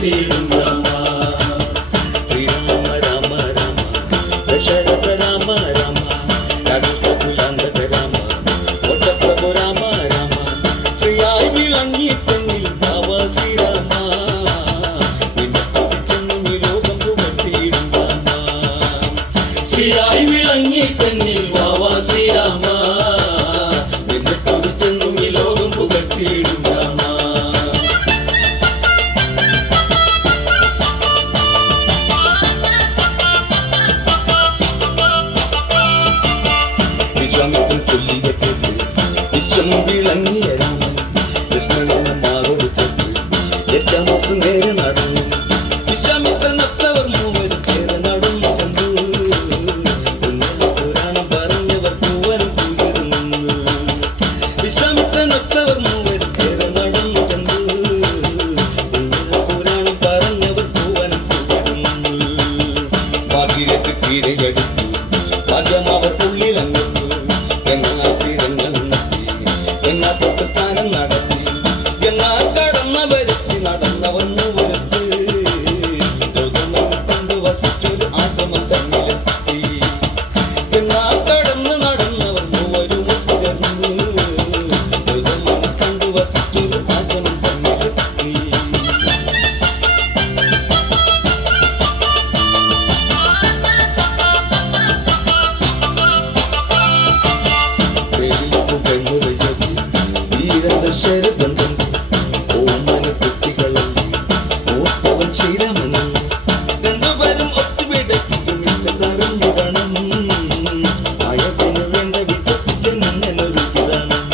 കെട്ടിയിടും രാമ. ശ്രീരാമ രാമ രാമ ദശരഥ രാമ രാമ രാഘവകുലാന്തക രാമ ഒട്ടപ്രഭു രാമ രാമ ശ്രീയായി വിളങ്ങി പെണ്ണിൽ ബാബ ശ്രീരാമ ഈ ലോകം കെട്ടിയിടും രാമ. ശ്രീയായി വിളങ്ങി പെണ്ണിൽ ബാബ ശ്രീരാമ ഈ ലോകം പുകട്ടിയിടും രാമ. വിശ്വാമിത്രൻ ചൊല്ലിയ കേട്ട് വിശ്വം വിളങ്ങിയ രാമൻ ലക്ഷ്മണനെ മാറൊടുത്തിട്ട് ഏറ്റമൊത്ത് നേരെ നടന്നു. വിശ്വാമിത്രൻ ഒത്തവർ മൂവരും നേരെ നടന്നു കണ്ടു. പുരാണം പറഞ്ഞവർ പൂവനും പൂയിരുന്നു. വിശ്വാമിത്രൻ ഒത്തവർ മൂവരും നേരെ നടന്നു കണ്ടു. പുരാണം പറഞ്ഞവർ പൂവനും പൂയിരുന്നു. ഭാഗ്യരത്ത് കീരയടിച്ചു ഭാഗ്യം അവർ ഉള്ളിലങ്ങു എന്നാ തൊട്ടുസ്ഥാനം നടത്തി എന്നാ കടന്ന വരുത്തി നടന്നവന്നു വരുത്ത് ലോകമൻ കണ്ടു വസിച്ചൊരു ആശ്രമം തന്നിലെത്തി. എന്നാ കടന്ന് നടന്നവർ മൂവരും ഒത്തുചേർന്നു ലോകമൻ കണ്ടു വസിച്ചൊരു ആശ്രമം തന്നിലെത്തി. ദശരഥൻ ഓമന കുട്ടികളല്ലേ ഓർത്തവൻ ശ്രീരാമനെ രണ്ടുപേരും ഒത്തുപിടക്കിടണം. അഴകിന് വേണ്ട വിധത്തിൽ നിന്നൊരു കിരണം.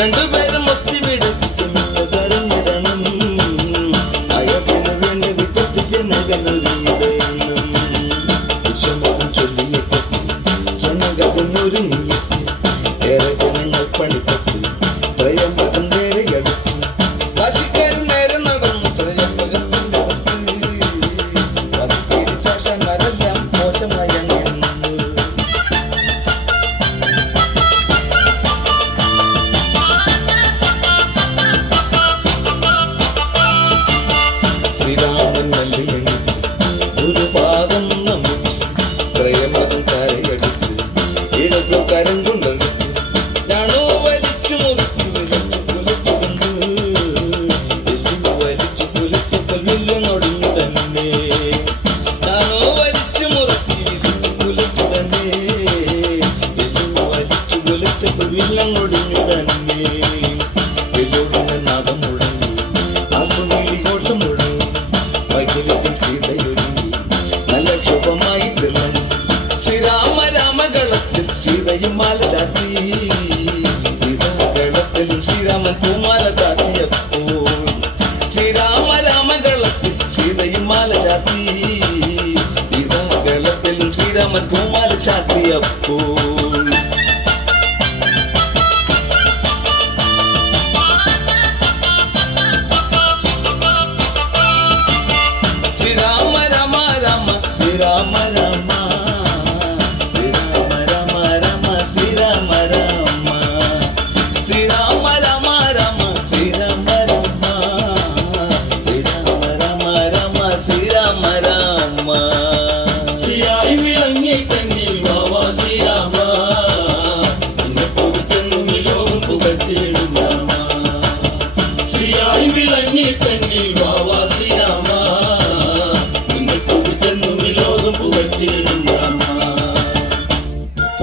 രണ്ടുപേരും ഒത്തുപിടക്കിടണം. അഴകിന് വേണ്ട വിധത്തിൽ നഗനൊരു കിരണം. വിശ്വനാഥൻ ചൊല്ലിയ കത്തി ജനകഥനൊരുങ്ങിയെത്തി ഏറെ ജനങ്ങൾ പണിപ്പെട്ടു. ത്രയംബകം നേരെ അടുത്തു കാശിക്കാരൻ നേരെ നടന്നു ത്രയംബകത്തിന്റെ പിടിച്ചാഷന്മാരെല്ലാം മോശമായി അങ്ങെന്നു. ശ്രീരാമൻ നല്ലിയണി ഒരു പാദം നമിച്ചു ത്രയംബകം കരയടിച്ചു ഇടതു കരം കൊണ്ടെടുത്തു. ഞാനോ വലിച്ചു മുറിച്ചു വില്ലങ്ങൊടിഞ്ഞു തന്നെ. ഞാനോ വലിച്ചു മുറിച്ചു പുലച്ചു തന്നെ. വലിച്ചു പുലച്ചപ്പോൾ വില്ലങ്ങൊടിഞ്ഞു തന്നെ. വെല്ലുടനെ നാദം മുഴങ്ങി ആത്മവിളി ഘോഷം മുഴങ്ങി. വൈകല്യത്തിൽ സീതയൊരുങ്ങി നല്ല ശുഭമായി തിളങ്ങി. ശ്രീരാമ രാമകളത്തിൽ സീതയും മാല ചാത്തി. സീതാകളത്തിലും ശ്രീരാമൻ പൂമാല ചാത്തിയപ്പോൾ. ശ്രീരാമ രാമകളത്തിൽ സീതയും മാല ചാത്തി. സീതാകളത്തിലും ശ്രീരാമൻ പൂമാല ചാത്തിയപ്പോൾ. ശ്രീരാമ രാമ രാമ ശ്രീരാമ രാമ